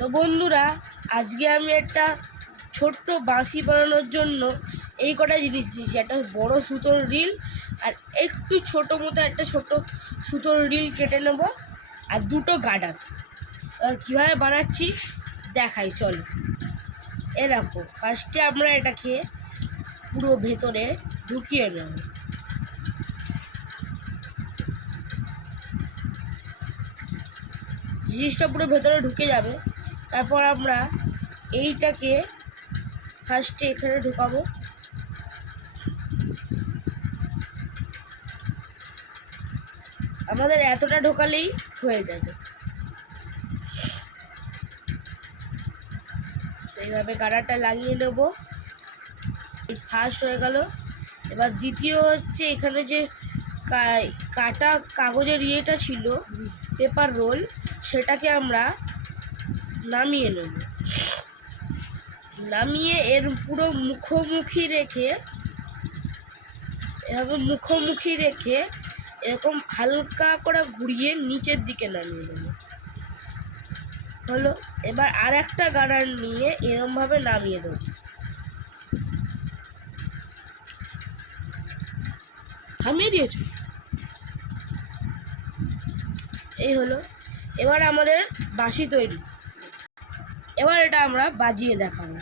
তো বন্ধুরা, আজকে আমি একটা ছোট্ট বাঁশি বানানোর জন্য এই কটা জিনিস নিয়েছি। একটা বড় সুতোর রিল আর একটু ছোটো মতো একটা ছোট সুতোর রিল কেটে নেব আর দুটো গার্ডার। আর কীভাবে বানাচ্ছি দেখাই, চলো। এ দেখো, ফার্স্টে আমরা এটাকে পুরো ভেতরে ঢুকিয়ে নেব। জিনিসটা পুরো ভেতরে ঢুকে যাবে। তারপর আমরা এইটাকে ফার্স্টে এখানে ঢুকাবো। আমাদের এতটা ঢোকালেই হয়ে যাবে। এইভাবে গাড়াটা লাগিয়ে নেব। ফার্স্ট হয়ে গেল। এবার দ্বিতীয় হচ্ছে, এখানে যে কাটা কাগজের ইয়েটা ছিল, পেপার রোল, সেটাকে আমরা নামিয়ে নেব। নামিয়ে এর পুরো মুখোমুখি রেখে, এভাবে মুখোমুখি রেখে এরকম হালকা করে ঘুরিয়ে নিচের দিকে নামিয়ে নেব। হলো। এবার আর একটা গার্ডার নিয়ে এরকমভাবে নামিয়ে দেব। থামিয়ে দিয়েছ। এই হলো। এবার আমাদের বাঁশি তৈরি। এবার এটা আমরা বাজিয়ে দেখাবো।